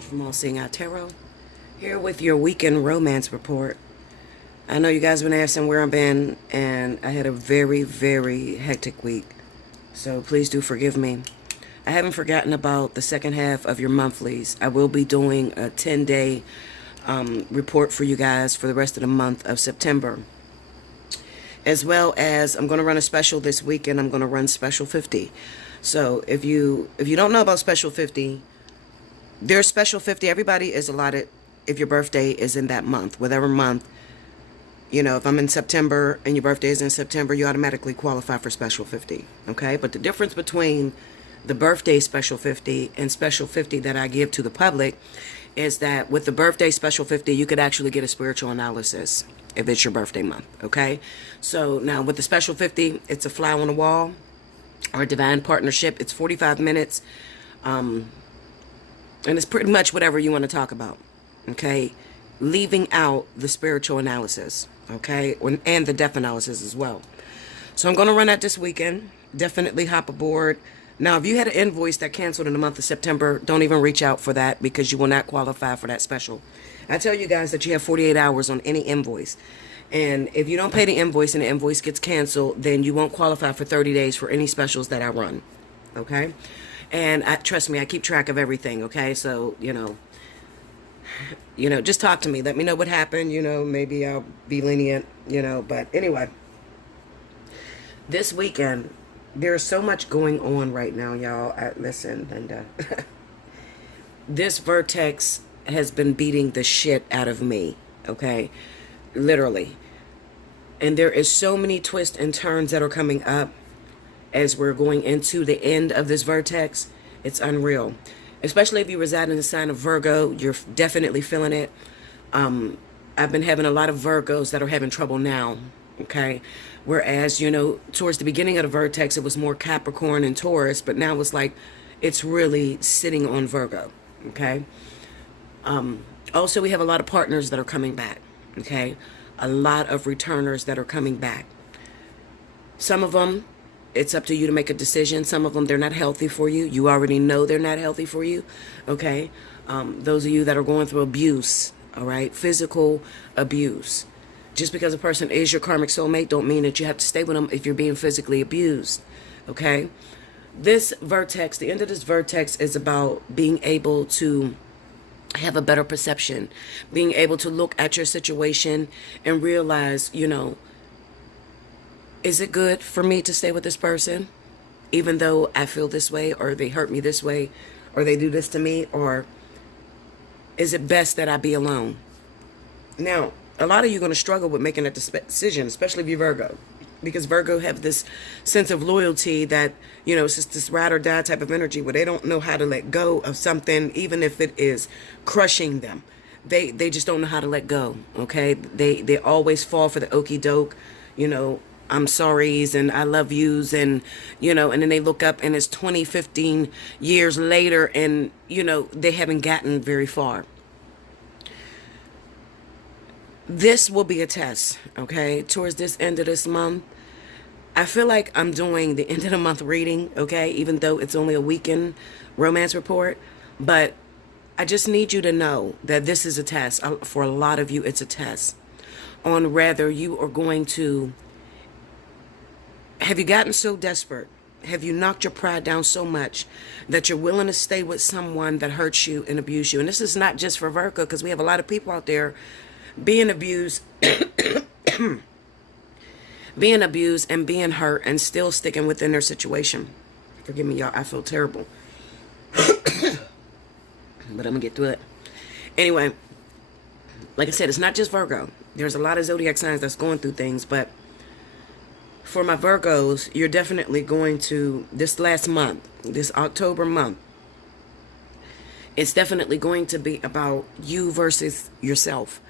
From Allseeingeyetarot, here with your weekend romance report. I know you guys have been asking where I've been, and I had a very, very hectic week. So please do forgive me. I haven't forgotten about the second half of your monthlies. I will be doing a 10-day report for you guys for the rest of the month of September. As well as I'm going to run a special this weekend. I'm going to run Special 50. So if you don't know about Special 50, there's Special 50. Everybody is allotted if your birthday is in that month, whatever month. You know, if I'm in September and your birthday is in September, you automatically qualify for Special 50. Okay? But the difference between the birthday Special 50 and Special 50 that I give to the public is that with the birthday Special 50, you could actually get a spiritual analysis if it's your birthday month. Okay? So now with the Special 50, it's a fly on the wall or divine partnership. It's 45 minutes. And it's pretty much whatever you want to talk about, okay? Leaving out the spiritual analysis, okay? And the death analysis as well. So I'm going to run that this weekend. Definitely hop aboard. Now, if you had an invoice that canceled in the month of September, don't even reach out for that because you will not qualify for that special. I tell you guys that you have 48 hours on any invoice. And if you don't pay the invoice and the invoice gets canceled, then you won't qualify for 30 days for any specials that I run, okay? And trust me, I keep track of everything, okay? So, you know, just talk to me. Let me know what happened. You know, maybe I'll be lenient, But anyway, this weekend, there's so much going on right now, y'all. Listen, Linda. This vortex has been beating the shit out of me, okay? Literally. And there is so many twists and turns that are coming up as we're going into the end of this vortex. It's unreal. Especially if you reside in the sign of Virgo, you're definitely feeling it. I've been having a lot of Virgos that are having trouble now, okay? Whereas, towards the beginning of the vortex, it was more Capricorn and Taurus, but now it's like it's really sitting on Virgo, okay? Also, we have a lot of partners that are coming back, okay? A lot of returners that are coming back. Some of them, it's up to you to make a decision. Some of them, they're not healthy for you. You already know they're not healthy for you, okay? Those of you that are going through abuse, all right? Physical abuse. Just because a person is your karmic soulmate don't mean that you have to stay with them if you're being physically abused, okay? This vortex, the end of this vortex is about being able to have a better perception, being able to look at your situation and realize, is it good for me to stay with this person, even though I feel this way, or they hurt me this way, or they do this to me, or is it best that I be alone? Now, a lot of you are going to struggle with making that decision, especially if you're Virgo, because Virgo have this sense of loyalty that, it's just this ride or die type of energy where they don't know how to let go of something, even if it is crushing them. They just don't know how to let go, okay? They always fall for the okie doke, I'm sorry's and I love you's and then they look up and it's 20, 15 years later and, they haven't gotten very far. This will be a test, okay? Towards this end of this month, I feel like I'm doing the end of the month reading, okay? Even though it's only a weekend romance report, but I just need you to know that this is a test. For a lot of you, it's a test on whether you are going to. Have you gotten so desperate? Have you knocked your pride down so much that you're willing to stay with someone that hurts you and abuse you? And this is not just for Virgo, because we have a lot of people out there being abused, being abused and being hurt and still sticking within their situation. Forgive me, y'all. I feel terrible. But I'm going to get through it. Anyway, like I said, it's not just Virgo. There's a lot of zodiac signs that's going through things, but for my Virgos, you're definitely going to, this last month, this October month, it's definitely going to be about you versus yourself.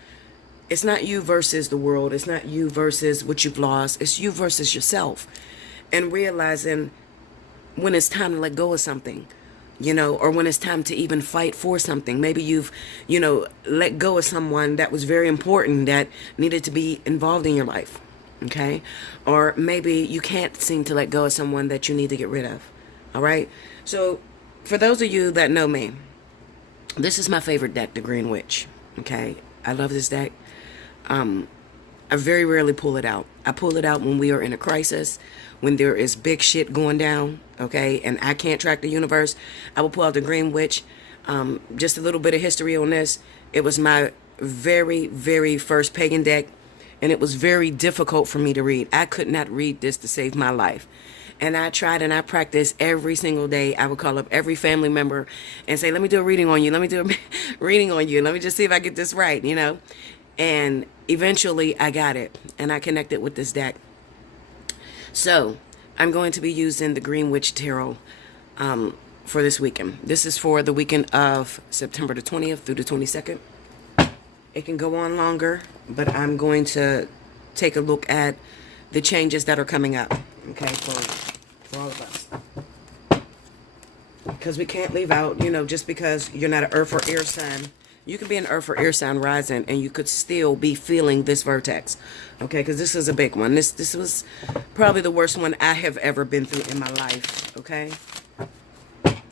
It's not you versus the world. It's not you versus what you've lost. It's you versus yourself. And realizing when it's time to let go of something, or when it's time to even fight for something. Maybe you've, let go of someone that was very important that needed to be involved in your life. Okay? Or maybe you can't seem to let go of someone that you need to get rid of. All right? So for those of you that know me, This is my favorite deck, the Green Witch. Okay, I love this deck. I very rarely pull it out. I pull it out when we are in a crisis, when there is big shit going down, okay, and I can't track the universe. I will pull out the Green Witch. Just a little bit of history on this. It was my very, very first pagan deck, and it was very difficult for me to read. I could not read this to save my life. And I tried and I practiced every single day. I would call up every family member and say, let me do a reading on you. Let me do a reading on you. Let me just see if I get this right, you know. And eventually I got it. And I connected with this deck. So I'm going to be using the Green Witch Tarot for this weekend. This is for the weekend of September the 20th through the 22nd. It can go on longer, but I'm going to take a look at the changes that are coming up, okay, for all of us. Because we can't leave out, you know, just because you're not an earth or air sign, you can be an earth or air sign rising and you could still be feeling this vortex, okay, because this is a big one. This was probably the worst one I have ever been through in my life, okay?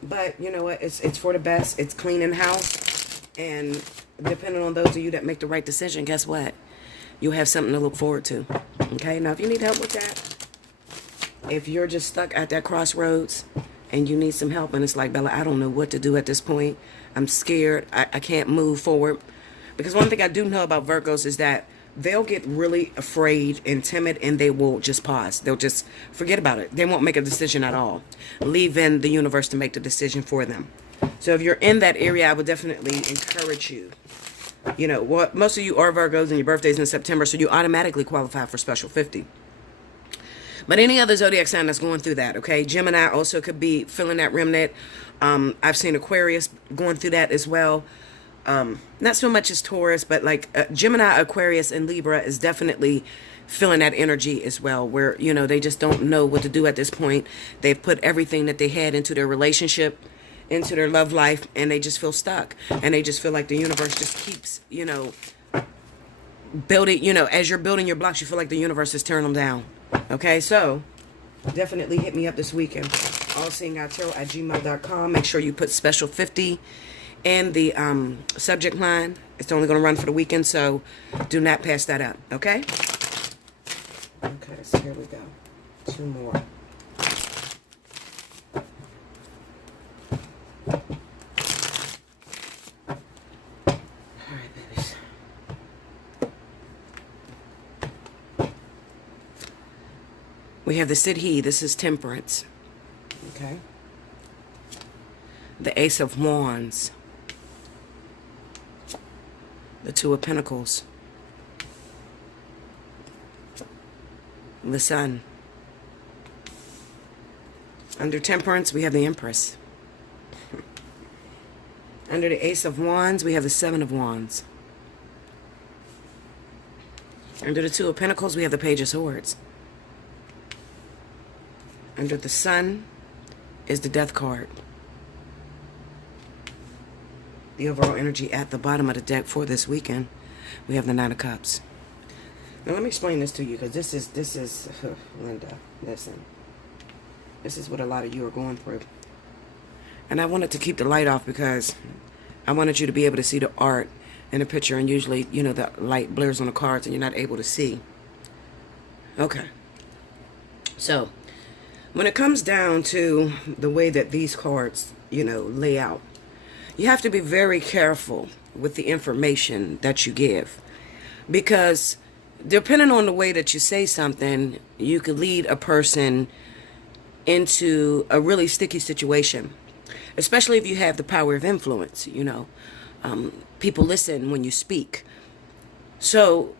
But you know what, it's for the best. It's cleaning house, and depending on those of you that make the right decision, guess what? You'll have something to look forward to. Okay, now if you need help with that, if you're just stuck at that crossroads and you need some help and it's like, Bella, I don't know what to do at this point. I'm scared. I can't move forward. Because one thing I do know about Virgos is that they'll get really afraid and timid and they will just pause. They'll just forget about it. They won't make a decision at all, leaving the universe to make the decision for them. So if you're in that area, I would definitely encourage you. You know, what, most of you are Virgos and your birthday's in September, so you automatically qualify for Special 50. But any other zodiac sign that's going through that, okay? Gemini also could be feeling that remnant. I've seen Aquarius going through that as well. Not so much as Taurus, but like Gemini, Aquarius, and Libra is definitely feeling that energy as well, where, you know, they just don't know what to do at this point. They've put everything that they had into their relationship, into their love life, and they just feel stuck, and they just feel like the universe just keeps, you know, building, you know, as you're building your blocks, you feel like the universe is tearing them down. Okay, so definitely hit me up this weekend. Allseeingeyetarot@gmail.com. Make sure you put Special 50 in the subject line. It's only going to run for the weekend, so do not pass that up. Okay. Okay, so here we go. 2 more. We have the Siddhi. This is Temperance. Okay. The Ace of Wands. The Two of Pentacles. The Sun. Under Temperance, we have the Empress. Under the Ace of Wands, we have the Seven of Wands. Under the Two of Pentacles, we have the Page of Swords. Under the Sun is the Death card. The overall energy at the bottom of the deck for this weekend, we have the Nine of Cups. Now let me explain this to you, because this is Linda, listen. This is what a lot of you are going through. And I wanted to keep the light off because I wanted you to be able to see the art in the picture, and usually, you know, the light blares on the cards and you're not able to see. Okay. So, when it comes down to the way that these cards, you know, lay out, you have to be very careful with the information that you give. Because depending on the way that you say something, you could lead a person into a really sticky situation. Especially if you have the power of influence, you know. People listen when you speak. So,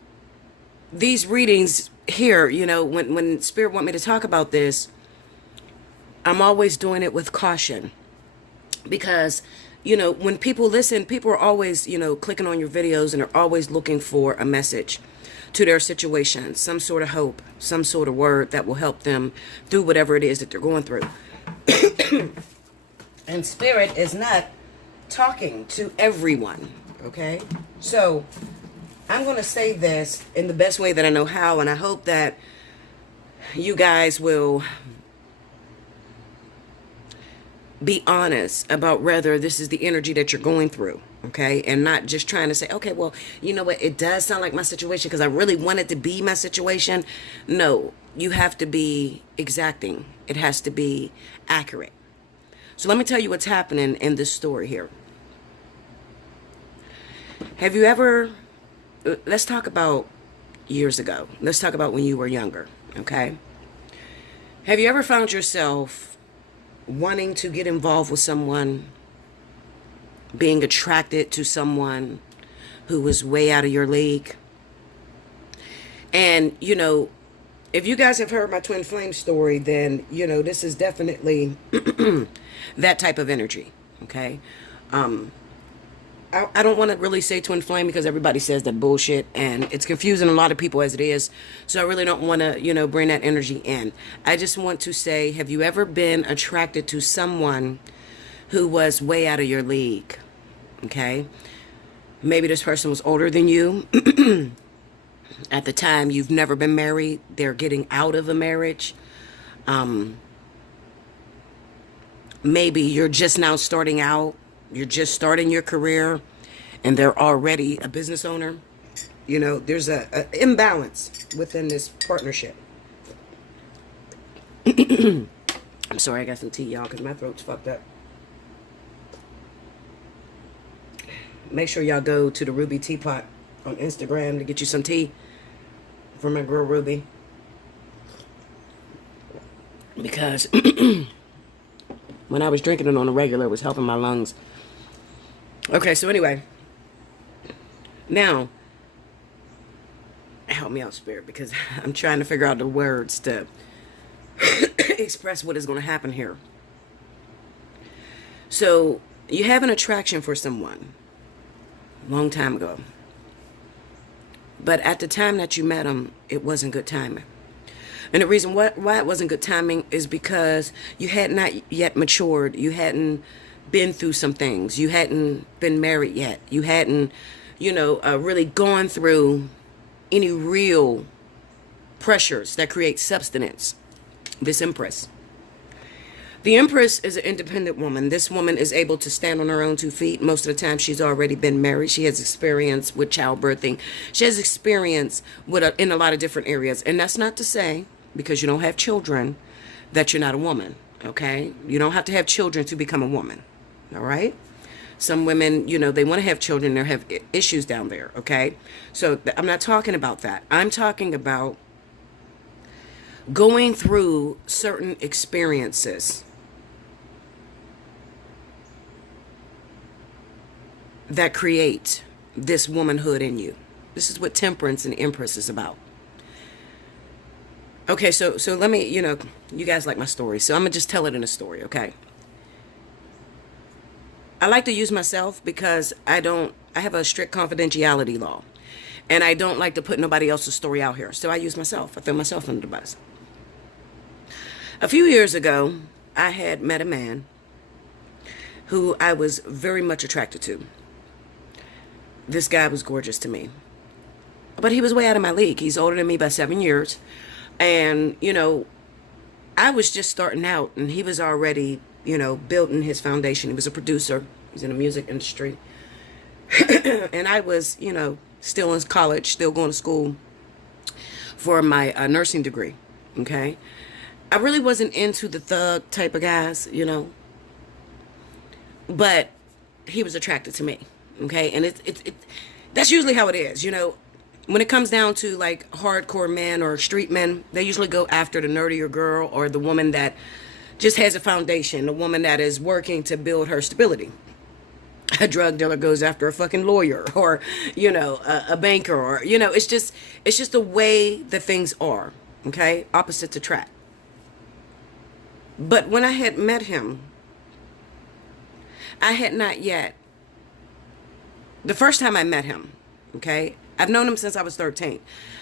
these readings here, you know, when Spirit want me to talk about this, I'm always doing it with caution, because, you know, when people listen, people are always, you know, clicking on your videos and are always looking for a message to their situation, some sort of hope, some sort of word that will help them through whatever it is that they're going through. And Spirit is not talking to everyone, okay? So I'm going to say this in the best way that I know how, and I hope that you guys will Be honest about whether this is the energy that you're going through, okay? And not just trying to say, okay, well, you know what, it does sound like my situation because I really want it to be my situation. No, you have to be exacting. It has to be accurate. So let me tell you what's happening in this story here. Have you ever, let's talk about years ago. Let's talk about when you were younger, okay? Have you ever found yourself wanting to get involved with someone, being attracted to someone who was way out of your league? And, you know, if you guys have heard my twin flame story, then, you know, this is definitely that type of energy, okay? I don't want to really say twin flame because everybody says that bullshit and it's confusing a lot of people as it is. So I really don't want to, you know, bring that energy in. I just want to say, have you ever been attracted to someone who was way out of your league? Okay. Maybe this person was older than you. At the time, you've never been married. They're getting out of a marriage. Maybe you're just now starting out. You're just starting your career and they're already a business owner. You know, there's a imbalance within this partnership. I'm sorry, I got some tea, y'all, because my throat's fucked up. Make sure y'all go to the Ruby Teapot on Instagram to get you some tea from my girl Ruby. Because when I was drinking it on a regular, it was helping my lungs. Okay, so anyway, now, help me out, Spirit, because I'm trying to figure out the words to express what is going to happen here. So, you have an attraction for someone a long time ago. But at the time that you met them, it wasn't good timing. And the reason why it wasn't good timing is because you had not yet matured. You hadn't been through some things. You hadn't been married yet. You hadn't, you know, really gone through any real pressures that create substance. This Empress. The Empress is an independent woman. This woman is able to stand on her own 2 feet. Most of the time, she's already been married. She has experience with childbirthing. She has experience with in a lot of different areas. And that's not to say, because you don't have children, that you're not a woman, okay? You don't have to have children to become a woman, all right? Some women, you know, they want to have children. They have issues down there, okay? So I'm not talking about that. I'm talking about going through certain experiences that create this womanhood in you. This is what Temperance and Empress is about. Okay, so let me, you know, you guys like my story, so I'm going to just tell it in a story, okay? I like to use myself because I have a strict confidentiality law. And I don't like to put nobody else's story out here. So I use myself. I throw myself under the bus. A few years ago, I had met a man who I was very much attracted to. This guy was gorgeous to me. But he was way out of my league. He's older than me by 7 years. And, you know, I was just starting out and he was already, you know, building his foundation. He was a producer. He's in the music industry. And I was, you know, still in college, still going to school for my nursing degree. Okay. I really wasn't into the thug type of guys, you know, but he was attracted to me. Okay. And that's usually how it is, you know. When it comes down to like hardcore men or street men, they usually go after the nerdier girl or the woman that just has a foundation, the woman that is working to build her stability. A drug dealer goes after a fucking lawyer or, you know, a banker or, you know, it's just the way that things are. Okay. Opposites attract. But when I had met him, I had not yet, the first time I met him, okay, I've known him since I was 13.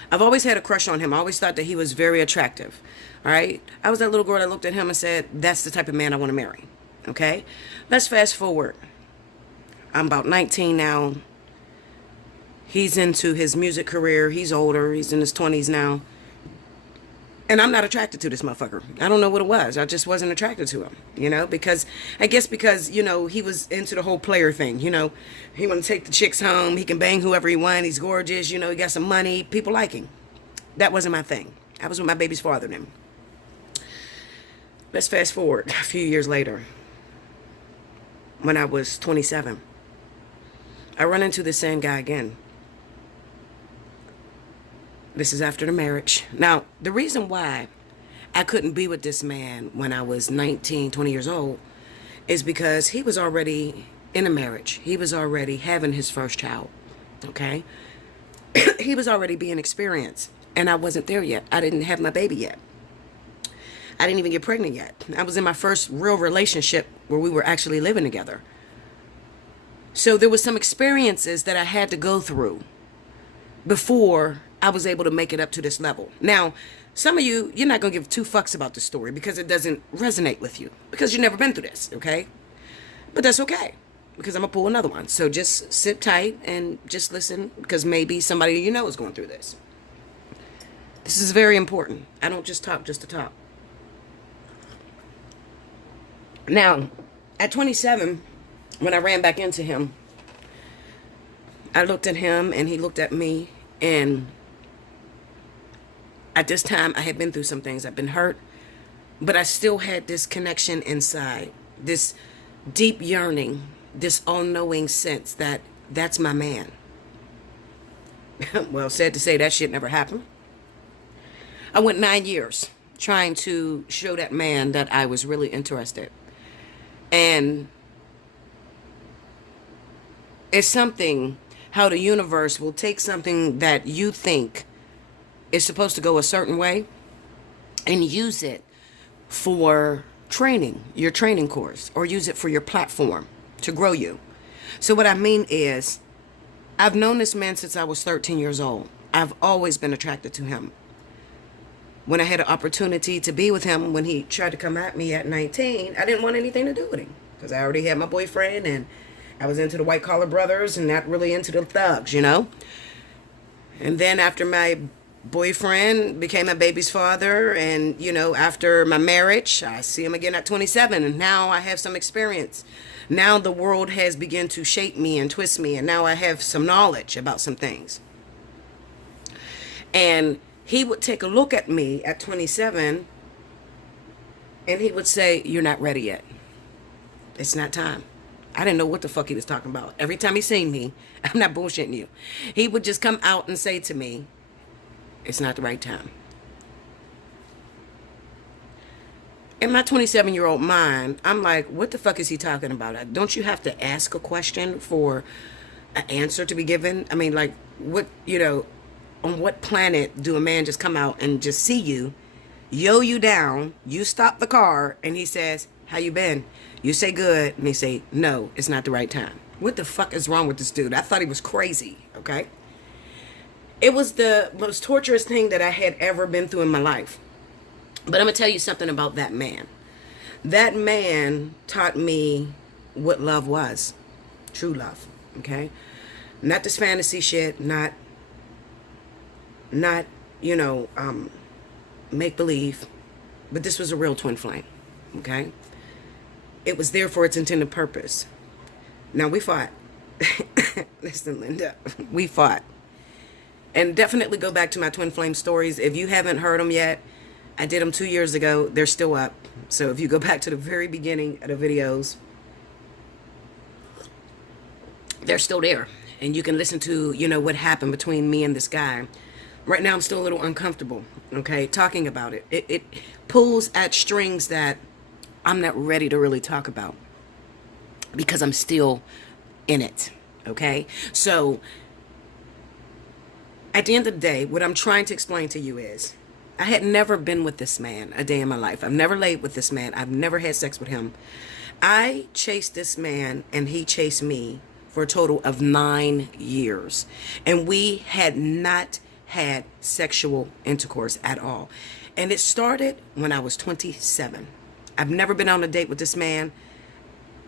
I've always had a crush on him. I always thought that he was very attractive. All right. I was that little girl that looked at him and said, that's the type of man I want to marry. Okay. Let's fast forward. I'm about 19 now. He's into his music career. He's older. He's in his 20s now. And I'm not attracted to this motherfucker. I don't know what it was. I just wasn't attracted to him, because I guess because, he was into the whole player thing, he want to take the chicks home. He can bang whoever he wants. He's gorgeous. He got some money. People like him. That wasn't my thing. I was with my baby's father then. Let's fast forward a few years later. When I was 27, I run into the same guy again. This is after the marriage. Now, the reason why I couldn't be with this man when I was 19, 20 years old is because he was already in a marriage. He was already having his first child, okay? He was already being experienced, and I wasn't there yet. I didn't have my baby yet. I didn't even get pregnant yet. I was in my first real relationship where we were actually living together. So there was some experiences that I had to go through before I was able to make it up to this level. Now, some of you, you're not going to give two fucks about this story because it doesn't resonate with you. Because you've never been through this, okay? But that's okay. Because I'm going to pull another one. So just sit tight and just listen. Because maybe somebody you know is going through this. This is very important. I don't just talk just to talk. Now, at 27, when I ran back into him, I looked at him and he looked at me, and at this time I had been through some things. I've been hurt, but I still had this connection inside, this deep yearning, this all-knowing sense that that's my man. Well, sad to say, that shit never happened. I went 9 years trying to show that man that I was really interested. And it's something how the universe will take something that you think is supposed to go a certain way and use it for training, your training course, or use it for your platform to grow you. So what I mean is, I've known this man since I was 13 years old. I've always been attracted to him. When I had an opportunity to be with him, when he tried to come at me at 19, I didn't want anything to do with him because I already had my boyfriend and I was into the white collar brothers and not really into the thugs, And then after my boyfriend became my baby's father and, after my marriage, I see him again at 27 and now I have some experience. Now the world has begun to shape me and twist me, and now I have some knowledge about some things. And he would take a look at me at 27 and he would say, "You're not ready yet. It's not time." I didn't know what the fuck he was talking about. Every time he seen me, I'm not bullshitting you, he would just come out and say to me, "It's not the right time." In my 27-year-old mind, I'm like, what the fuck is he talking about? Don't you have to ask a question for an answer to be given? I mean, like, what, on what planet do a man just come out and just see you, yo you down, you stop the car, and he says, "How you been?" You say good, and he say, "No, it's not the right time." What the fuck is wrong with this dude? I thought he was crazy, okay? It was the most torturous thing that I had ever been through in my life. But I'm going to tell you something about that man. That man taught me what love was. True love, okay? Not this fantasy shit, not make-believe. But this was a real twin flame, okay? It was there for its intended purpose. Now, we fought. Listen, Linda, we fought. And definitely go back to my twin flame stories. If you haven't heard them yet, I did them 2 years ago. They're still up. So if you go back to the very beginning of the videos, they're still there. And you can listen to, what happened between me and this guy. Right now, I'm still a little uncomfortable, okay, talking about it. It pulls at strings that I'm not ready to really talk about because I'm still in it, okay? So at the end of the day, what I'm trying to explain to you is I had never been with this man a day in my life. I've never laid with this man. I've never had sex with him. I chased this man and he chased me for a total of 9 years. And we had not had sexual intercourse at all. And it started when I was 27. I've never been on a date with this man.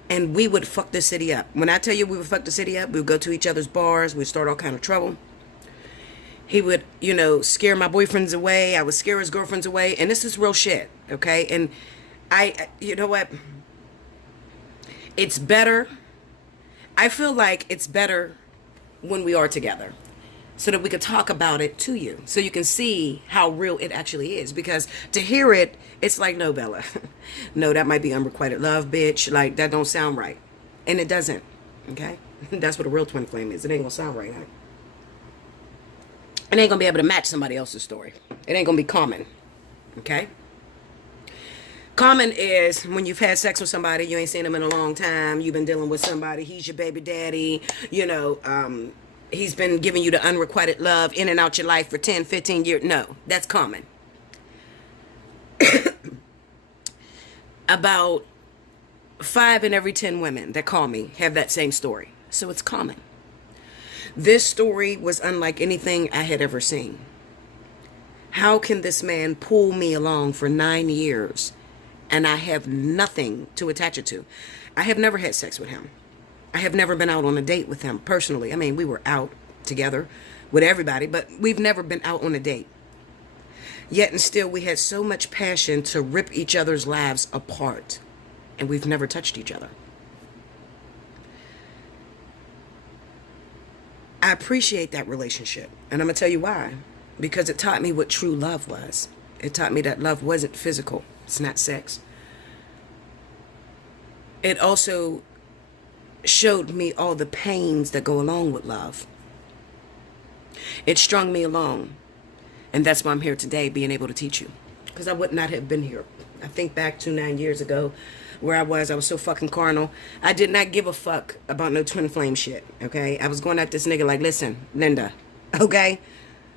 And we would fuck the city up. When I tell you we would fuck the city up, we would go to each other's bars. We'd start all kind of trouble. He would, scare my boyfriends away. I would scare his girlfriends away. And this is real shit, okay? And you know what? It's better. I feel like it's better when we are together so that we could talk about it to you so you can see how real it actually is. Because to hear it, it's like, no, Bella. No, that might be unrequited love, bitch. Like, that don't sound right. And it doesn't, okay? That's what a real twin flame is. It ain't gonna sound right, huh? It ain't gonna be able to match somebody else's story. It ain't gonna be common, okay? Common is when you've had sex with somebody, you ain't seen them in a long time, you've been dealing with somebody, he's your baby daddy, he's been giving you the unrequited love in and out your life for 10, 15 years. No, that's common. About 5 in every 10 women that call me have that same story. So it's common. This story was unlike anything I had ever seen. How can this man pull me along for 9 years and I have nothing to attach it to? I have never had sex with him. I have never been out on a date with him personally. I mean, we were out together with everybody, but we've never been out on a date. Yet and still, we had so much passion to rip each other's lives apart, and we've never touched each other. I appreciate that relationship, and I'm going to tell you why. Because it taught me what true love was. It taught me that love wasn't physical. It's not sex. It also showed me all the pains that go along with love. It strung me along. And that's why I'm here today, being able to teach you. Because I would not have been here. I think back to 9 years ago where I was so fucking carnal. I did not give a fuck about no twin flame shit, okay? I was going at this nigga like, listen, Linda, okay?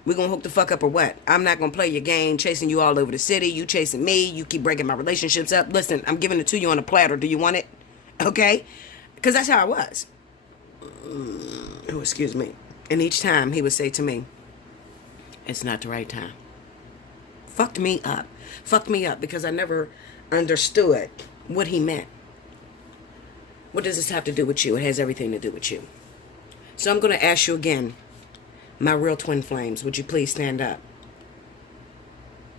We gonna hook the fuck up or what? I'm not gonna play your game, chasing you all over the city. You chasing me. You keep breaking my relationships up. Listen, I'm giving it to you on a platter. Do you want it? Okay? Because that's how I was. Oh, excuse me. And each time he would say to me, it's not the right time. Fucked me up. Fucked me up because I never understood what he meant. What does this have to do with you? It has everything to do with you. So I'm going to ask you again, my real twin flames, would you please stand up?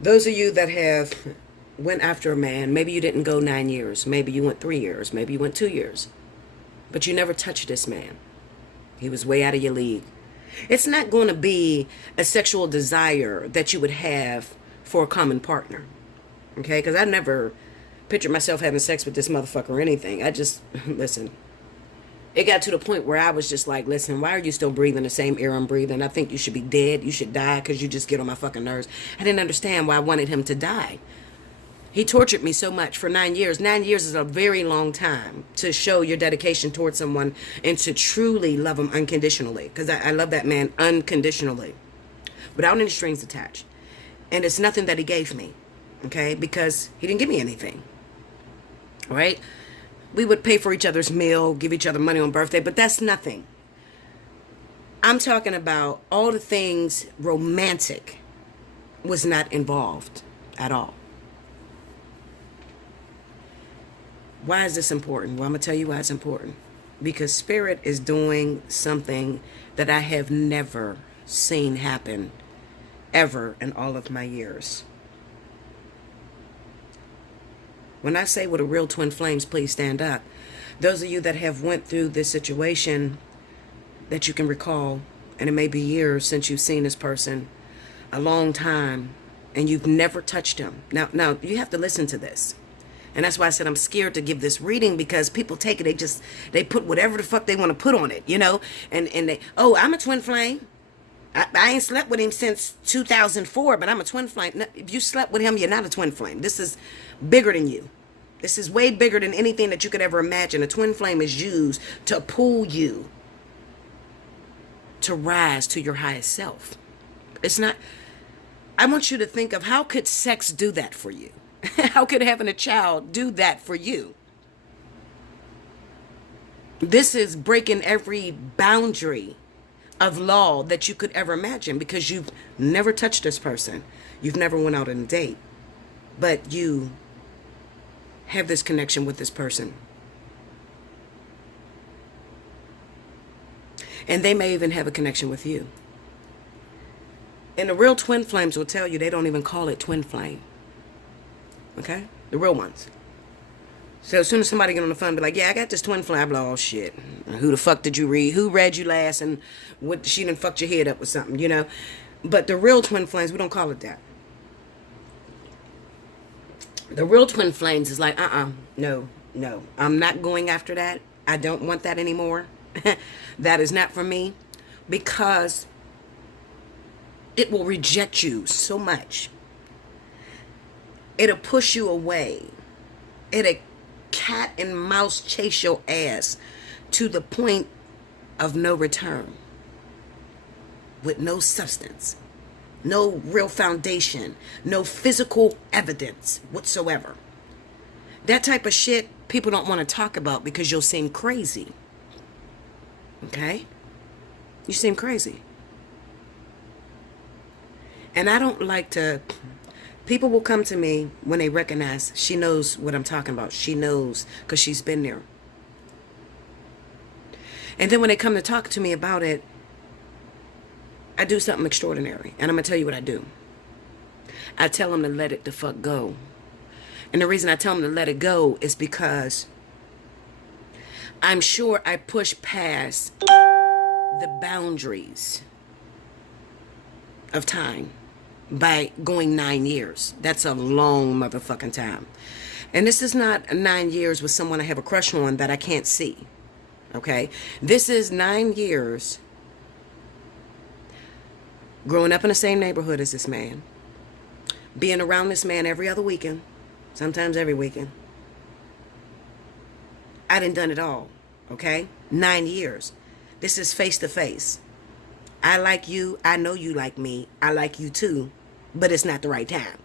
Those of you that have went after a man, maybe you didn't go 9 years, maybe you went 3 years, maybe you went 2 years, but you never touched this man. He was way out of your league. It's not going to be a sexual desire that you would have for a common partner, okay? Because I never pictured myself having sex with this motherfucker or anything. I just, listen, it got to the point where I was just like, listen, why are you still breathing the same air I'm breathing? I think you should be dead. You should die because you just get on my fucking nerves. I didn't understand why I wanted him to die. He tortured me so much for 9 years. 9 years is a very long time to show your dedication towards someone and to truly love him unconditionally. Because I love that man unconditionally, without any strings attached. And it's nothing that he gave me, okay? Because he didn't give me anything, right? We would pay for each other's meal, give each other money on birthday, but that's nothing. I'm talking about all the things romantic was not involved at all. Why is this important? Well, I'm going to tell you why it's important. Because Spirit is doing something that I have never seen happen ever in all of my years. When I say with a real twin flames, please stand up. Those of you that have went through this situation that you can recall, and it may be years since you've seen this person, a long time, and you've never touched him. Now you have to listen to this. And that's why I said I'm scared to give this reading, because people take it, they put whatever the fuck they want to put on it, you know? And they, oh, I'm a twin flame. I ain't slept with him since 2004, but I'm a twin flame. No, if you slept with him, you're not a twin flame. This is bigger than you. This is way bigger than anything that you could ever imagine. A twin flame is used to pull you to rise to your highest self. It's not, I want you to think of, how could sex do that for you? How could having a child do that for you? This is breaking every boundary of law that you could ever imagine, because you've never touched this person. You've never went out on a date, but you have this connection with this person. And they may even have a connection with you. And the real twin flames will tell you they don't even call it twin flame. Okay? The real ones. So as soon as somebody get on the phone, be like, yeah, I got this twin flame. I'm like, oh, shit. Who the fuck did you read? Who read you last? And what, she done fucked your head up with something, you know? But the real twin flames, we don't call it that. The real twin flames is like, no. I'm not going after that. I don't want that anymore. That is not for me. Because it will reject you so much. It'll push you away. It'll cat and mouse chase your ass to the point of no return. With no substance. No real foundation. No physical evidence whatsoever. That type of shit people don't want to talk about because you'll seem crazy. Okay? You seem crazy. And I don't like to... People will come to me when they recognize she knows what I'm talking about. She knows because she's been there. And then when they come to talk to me about it, I do something extraordinary. And I'm going to tell you what I do. I tell them to let it the fuck go. And the reason I tell them to let it go is because I'm sure I push past the boundaries of time by going 9 years. That's a long motherfucking time. And this is not 9 years with someone I have a crush on that I can't see. Okay? This is 9 years growing up in the same neighborhood as this man, being around this man every other weekend, sometimes every weekend. I done it all, okay? 9 years. This is face to face. I like you. I know you like me. I like you too, but it's not the right time.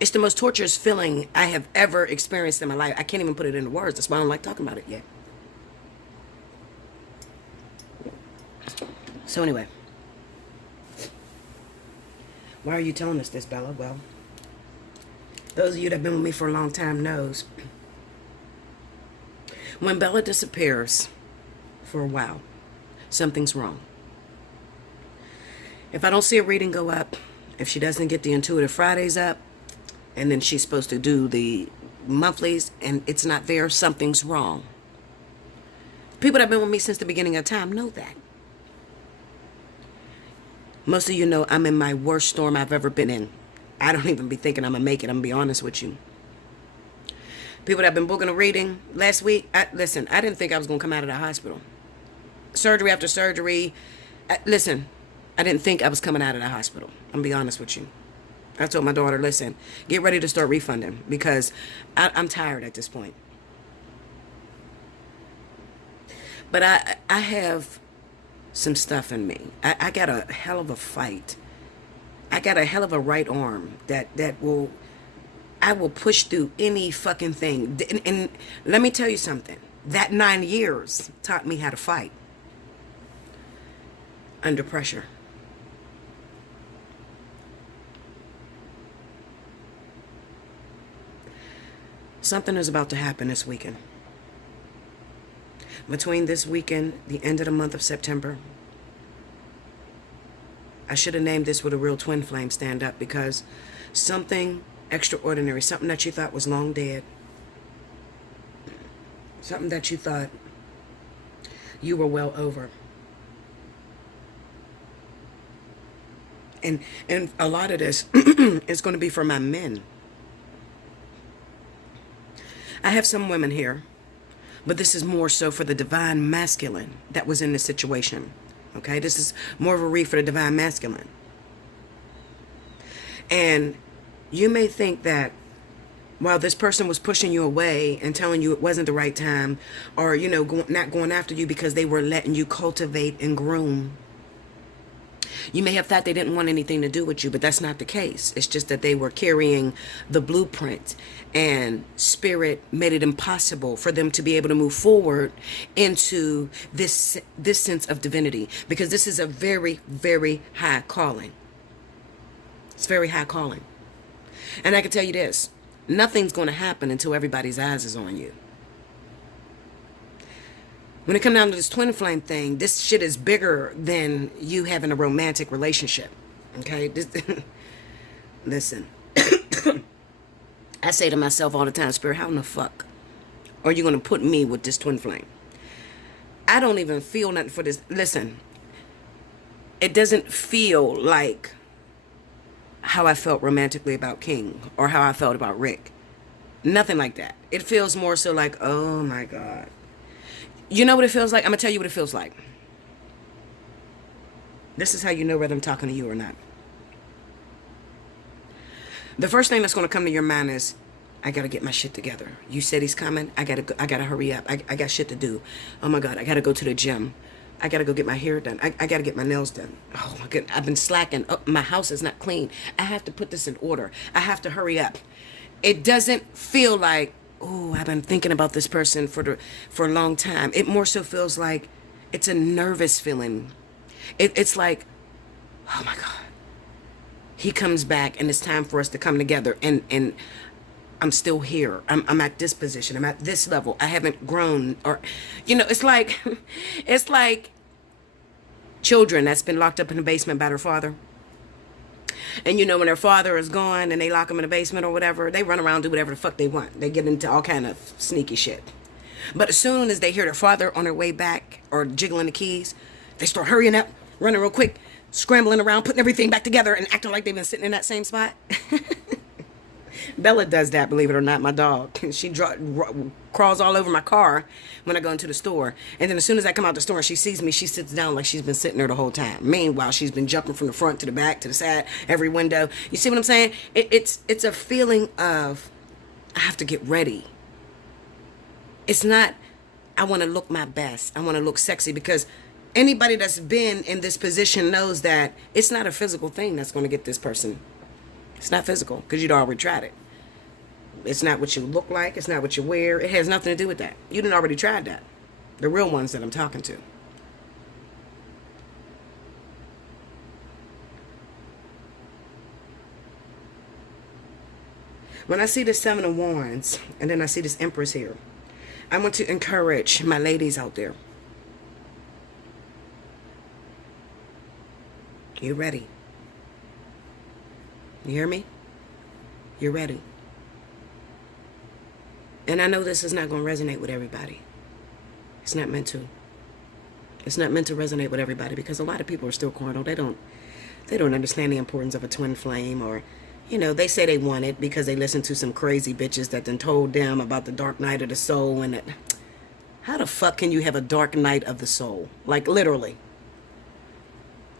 It's the most torturous feeling I have ever experienced in my life. I can't even put it into words. That's why I don't like talking about it yet. So anyway. Why are you telling us this, Bella? Well, those of you that have been with me for a long time knows. When Bella disappears for a while, something's wrong. If I don't see a reading go up, if she doesn't get the Intuitive Fridays up, and then she's supposed to do the monthlies, and it's not there, something's wrong. People that have been with me since the beginning of time know that. Most of you know I'm in my worst storm I've ever been in. I don't even be thinking I'm going to make it. I'm going to be honest with you. People that have been booking a reading last week, listen, I didn't think I was going to come out of the hospital. Surgery after surgery. Listen, I didn't think I was coming out of the hospital. I'm going to be honest with you. I told my daughter, listen, get ready to start refunding because I'm tired at this point. But I have some stuff in me. I got a hell of a fight. I got a hell of a right arm that I will push through any fucking thing. And let me tell you something. That 9 years taught me how to fight under pressure. Something is about to happen this weekend. Between this weekend, the end of the month of September, I should have named this with a real twin flame stand up because something extraordinary, something that you thought was long dead, something that you thought you were well over. And a lot of this is going to be for my men. I have some women here, but this is more so for the divine masculine that was in this situation. Okay, this is more of a read for the divine masculine. And you may think that while this person was pushing you away and telling you it wasn't the right time, or, you know, not going after you because they were letting you cultivate and groom, you may have thought they didn't want anything to do with you, but that's not the case. It's just that they were carrying the blueprint, and spirit made it impossible for them to be able to move forward into this sense of divinity, because this is a very, very high calling. It's very high calling. And I can tell you this, nothing's going to happen until everybody's eyes is on you. When it comes down to this twin flame thing, this shit is bigger than you having a romantic relationship. Okay? Listen. I say to myself all the time, Spirit, how in the fuck are you going to put me with this twin flame? I don't even feel nothing for this. Listen, it doesn't feel like how I felt romantically about King or how I felt about Rick. Nothing like that. It feels more so like, oh my God. You know what it feels like? I'm going to tell you what it feels like. This is how you know whether I'm talking to you or not. The first thing that's going to come to your mind is, I got to get my shit together. You said he's coming. I got to hurry up. I got shit to do. Oh my God. I got to go to the gym. I got to go get my hair done. I got to get my nails done. Oh my God. I've been slacking. Oh, my house is not clean. I have to put this in order. I have to hurry up. It doesn't feel like, oh, I've been thinking about this person for a long time. It more so feels like it's a nervous feeling. It's like, oh my God. He comes back and it's time for us to come together, and I'm still here. I'm at this position. I'm at this level. I haven't grown, or, it's like, it's like children that's been locked up in the basement by their father. And when their father is gone and they lock them in the basement or whatever, they run around, do whatever the fuck they want. They get into all kind of sneaky shit. But as soon as they hear their father on their way back or jiggling the keys, they start hurrying up, running real quick, scrambling around, putting everything back together and acting like they've been sitting in that same spot. Bella does that, believe it or not, my dog. She crawls all over my car when I go into the store. And then as soon as I come out the store and she sees me, she sits down like she's been sitting there the whole time. Meanwhile, she's been jumping from the front to the back, to the side, every window. You see what I'm saying? It's a feeling of, I have to get ready. It's not, I want to look my best. I want to look sexy, because anybody that's been in this position knows that it's not a physical thing that's going to get this person. It's not physical, because you'd already tried it. It's not what you look like. It's not what you wear. It has nothing to do with that. You done already tried that. The real ones that I'm talking to. When I see the Seven of Wands, and then I see this Empress here, I want to encourage my ladies out there. You're ready. You hear me? You're ready. And I know this is not going to resonate with everybody. It's not meant to. It's not meant to resonate with everybody, because a lot of people are still carnal. They don't understand the importance of a twin flame, or, they say they want it because they listen to some crazy bitches that then told them about the dark night of the soul. And how the fuck can you have a dark night of the soul? Like, literally.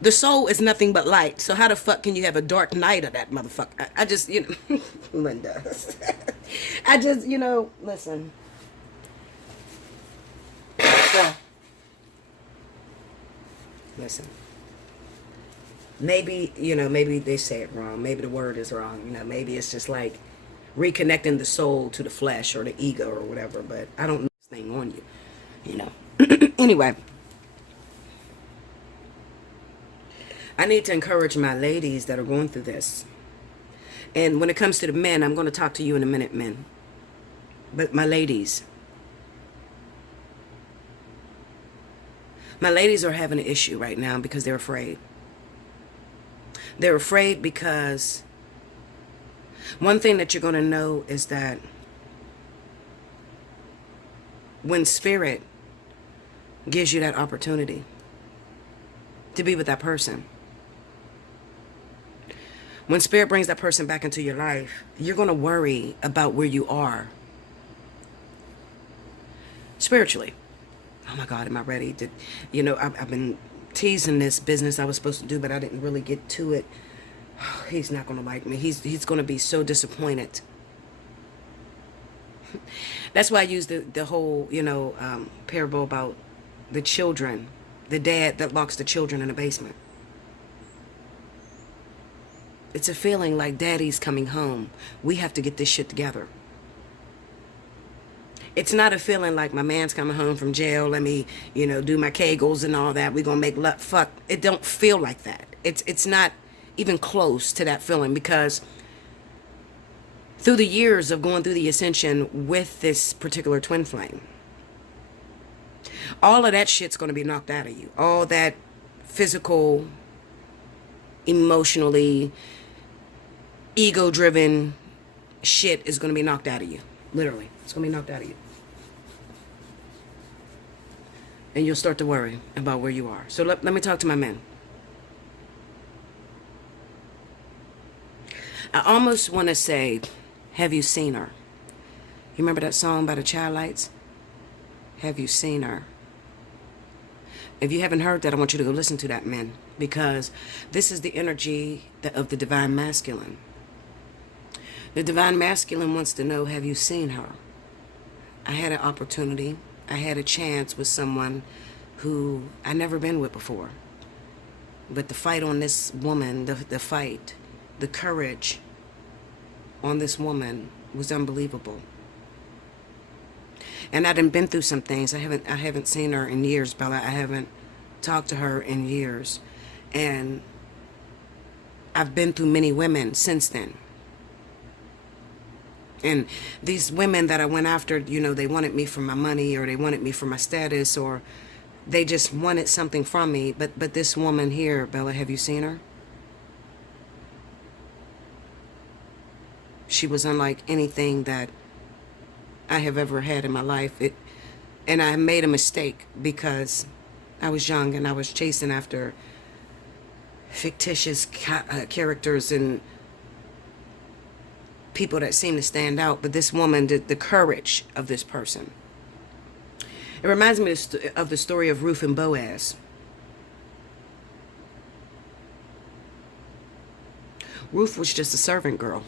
The soul is nothing but light. So how the fuck can you have a dark night of that motherfucker? I just, Linda. I just, listen. Listen. Maybe, maybe they say it wrong. Maybe the word is wrong. Maybe it's just like reconnecting the soul to the flesh or the ego or whatever. But I don't know this thing on you, Anyway. I need to encourage my ladies that are going through this. And when it comes to the men, I'm going to talk to you in a minute, men. But my ladies are having an issue right now because they're afraid. They're afraid because one thing that you're going to know is that when Spirit gives you that opportunity to be with that person, when Spirit brings that person back into your life, you're going to worry about where you are spiritually. Oh my God, am I ready? I've been teasing this business I was supposed to do, but I didn't really get to it. Oh, he's not going to like me. He's going to be so disappointed. That's why I used the whole, parable about the children, the dad that locks the children in the basement. It's a feeling like daddy's coming home. We have to get this shit together. It's not a feeling like my man's coming home from jail. Let me, do my kegels and all that. We're going to make love. Fuck. It don't feel like that. It's not even close to that feeling, because through the years of going through the ascension with this particular twin flame, all of that shit's going to be knocked out of you. All that physical, emotionally ego-driven shit is going to be knocked out of you. Literally. It's going to be knocked out of you. And you'll start to worry about where you are. So let me talk to my men. I almost want to say, have you seen her? You remember that song by the Childlights? Have you seen her? If you haven't heard that, I want you to go listen to that, men. Because this is the energy of the divine masculine. The divine masculine wants to know, have you seen her? I had an opportunity. I had a chance with someone who I never been with before. But the fight on this woman, the fight, the courage on this woman was unbelievable. And I done been through some things. I haven't seen her in years, Bella. I haven't talked to her in years. And I've been through many women since then. And these women that I went after, you know, they wanted me for my money, or they wanted me for my status, or they just wanted something from me. But this woman here, Bella, have you seen her? She was unlike anything that I have ever had in my life. And I made a mistake because I was young and I was chasing after fictitious characters and people that seem to stand out. But this woman, the courage of this person. It reminds me of the story of Ruth and Boaz. Ruth was just a servant girl.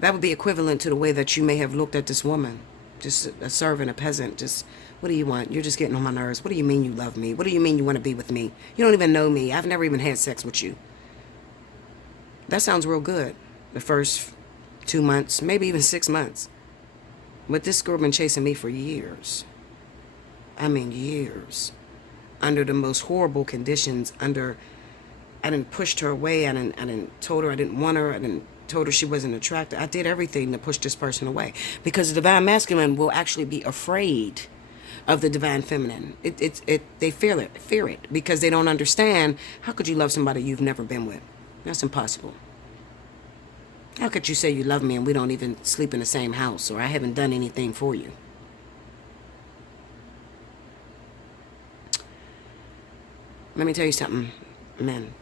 That would be equivalent to the way that you may have looked at this woman. Just a servant, a peasant. Just, what do you want? You're just getting on my nerves. What do you mean you love me? What do you mean you want to be with me? You don't even know me. I've never even had sex with you. That sounds real good. The first 2 months, maybe even 6 months. But this girl been chasing me for years. I mean years. Under the most horrible conditions. I didn't pushed her away. I didn't told her I didn't want her. I didn't told her she wasn't attractive. I did everything to push this person away. Because the divine masculine will actually be afraid of the divine feminine. They fear it because they don't understand. How could you love somebody you've never been with? That's impossible. How could you say you love me and we don't even sleep in the same house, or I haven't done anything for you? Let me tell you something, men.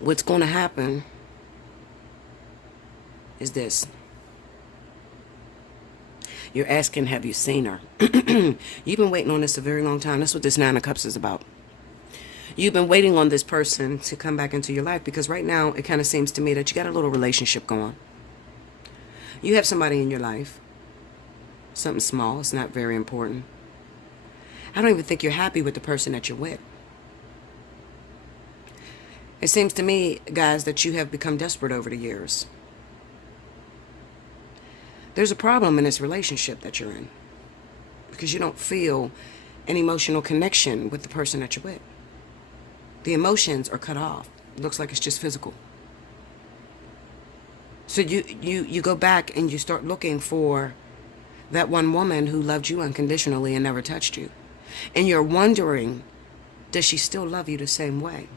What's going to happen is this. You're asking, have you seen her? You've been waiting on this a very long time. That's what this Nine of Cups is about. You've been waiting on this person to come back into your life, because right now it kind of seems to me that you got a little relationship going. You have somebody in your life. Something small. It's not very important. I don't even think you're happy with the person that you're with. It seems to me, guys, that you have become desperate over the years. There's a problem in this relationship that you're in, because you don't feel an emotional connection with the person that you're with. The emotions are cut off. It looks like it's just physical. So you go back and you start looking for that one woman who loved you unconditionally and never touched you. And you're wondering, does she still love you the same way?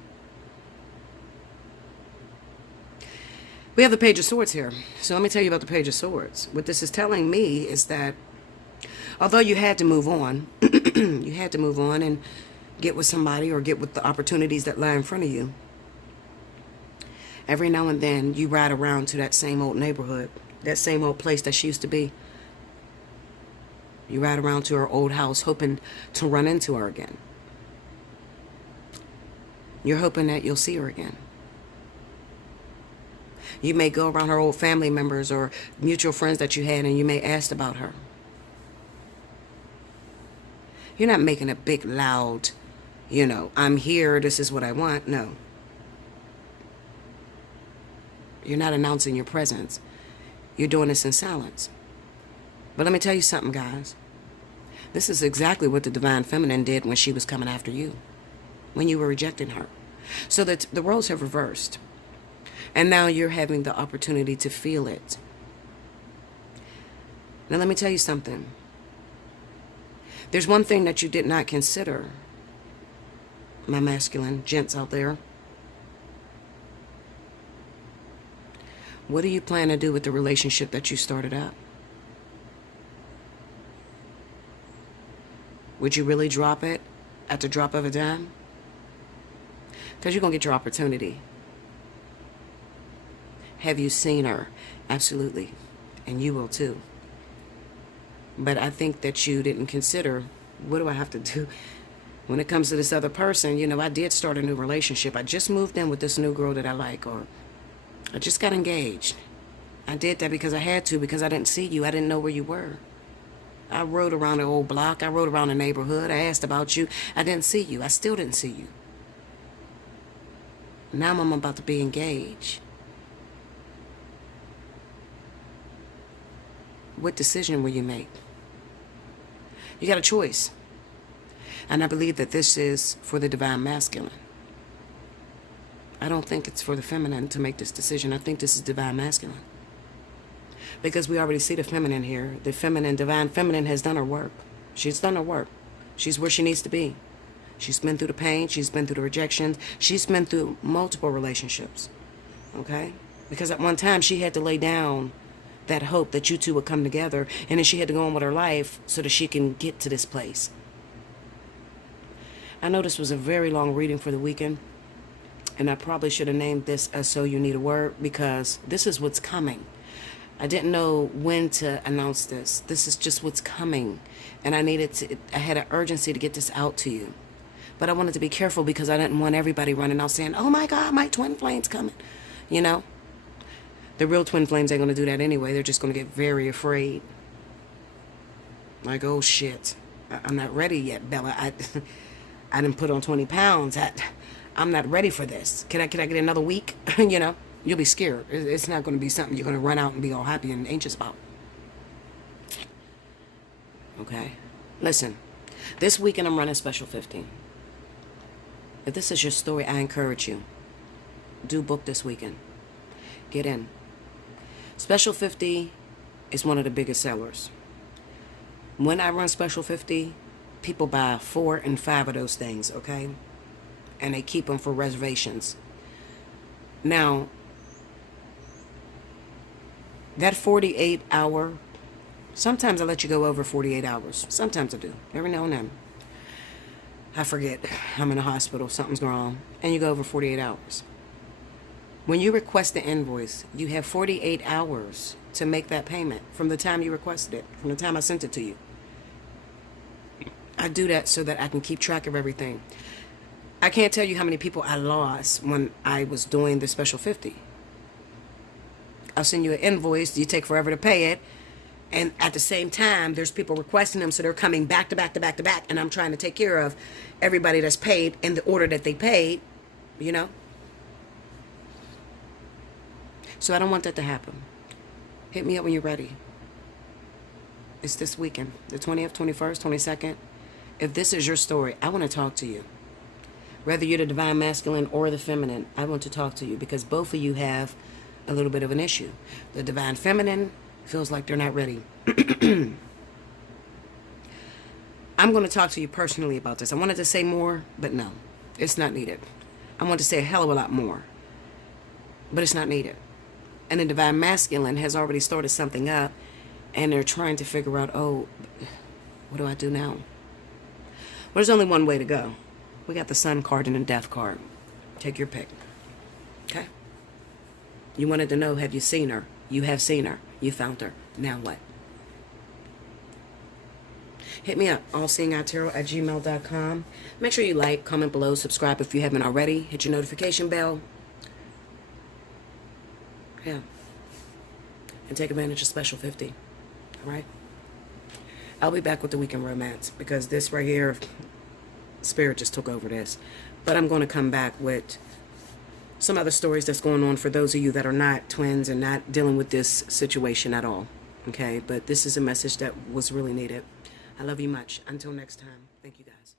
We have the Page of Swords here. So let me tell you about the Page of Swords. What this is telling me is that although you had to move on, you had to move on and get with somebody or get with the opportunities that lie in front of you. Every now and then you ride around to that same old neighborhood, that same old place that she used to be. You ride around to her old house hoping to run into her again. You're hoping that you'll see her again. You may go around her old family members or mutual friends that you had, and you may ask about her. You're not making a big, loud, I'm here, this is what I want. No. You're not announcing your presence. You're doing this in silence. But let me tell you something, guys. This is exactly what the divine feminine did when she was coming after you, when you were rejecting her. So that the roles have reversed. And now you're having the opportunity to feel it. Now let me tell you something. There's one thing that you did not consider my masculine gents out there. What do you plan to do with the relationship that you started up? Would you really drop it at the drop of a dime? Because you're going to get your opportunity. Have you seen her? Absolutely. And you will too. But I think that you didn't consider, what do I have to do when it comes to this other person? You know, I did start a new relationship. I just moved in with this new girl that I like, or I just got engaged. I did that because I had to, because I didn't see you. I didn't know where you were. I rode around the old block. I rode around the neighborhood. I asked about you. I didn't see you. I still didn't see you. Now I'm about to be engaged. What decision will you make? You got a choice. And I believe that this is for the divine masculine. I don't think it's for the feminine to make this decision. I think this is divine masculine. Because we already see the feminine here. The feminine, divine feminine has done her work. She's done her work. She's where she needs to be. She's been through the pain. She's been through the rejection. She's been through multiple relationships. Okay? Because at one time she had to lay down that hope that you two would come together. And then she had to go on with her life so that she can get to this place. I know this was a very long reading for the weekend. And I probably should have named this as So You Need a Word, because this is what's coming. I didn't know when to announce this. This is just what's coming. And I had an urgency to get this out to you. But I wanted to be careful because I didn't want everybody running out saying, oh my God, my twin flame's coming. You know? The real twin flames ain't going to do that anyway. They're just going to get very afraid. Like, oh shit. I'm not ready yet, Bella. I didn't put on 20 pounds. I'm not ready for this. Can I get another week? You know? You'll be scared. It's not going to be something you're going to run out and be all happy and anxious about. Okay? Listen. This weekend I'm running Special 50. If this is your story, I encourage you. Do book this weekend. Get in. Special 50 is one of the biggest sellers. When I run Special 50, people buy 4 and 5 of those things, okay? And they keep them for reservations. Now, that 48-hour, sometimes I let you go over 48 hours. Sometimes I do. Every now and then. I forget. I'm in a hospital. Something's wrong. And you go over 48 hours. When you request the invoice, you have 48 hours to make that payment from the time you requested it, from the time I sent it to you. I do that so that I can keep track of everything. I can't tell you how many people I lost when I was doing the Special 50. I'll send you an invoice. You take forever to pay it. And at the same time, there's people requesting them, so they're coming back to back to back to back. And I'm trying to take care of everybody that's paid in the order that they paid, you know. So I don't want that to happen. Hit me up when you're ready. It's this weekend, the 20th, 21st, 22nd. If this is your story, I want to talk to you. Whether you're the divine masculine or the feminine, I want to talk to you because both of you have a little bit of an issue. The divine feminine feels like they're not ready. I'm going to talk to you personally about this. I wanted to say more, but no, it's not needed. I want to say a hell of a lot more, but it's not needed. And the divine masculine has already started something up, and they're trying to figure out, oh, what do I do now? Well, there's only one way to go. We got the Sun card and the Death card. Take your pick. Okay? You wanted to know, have you seen her? You have seen her. You found her. Now what? Hit me up, allseeingeyetarot@gmail.com. Make sure you like, comment below, subscribe if you haven't already. Hit your notification bell. Yeah. And take advantage of Special 50. All right? I'll be back with the weekend romance because this right here, Spirit just took over this. But I'm going to come back with some other stories that's going on for those of you that are not twins and not dealing with this situation at all. Okay? But this is a message that was really needed. I love you much. Until next time. Thank you guys.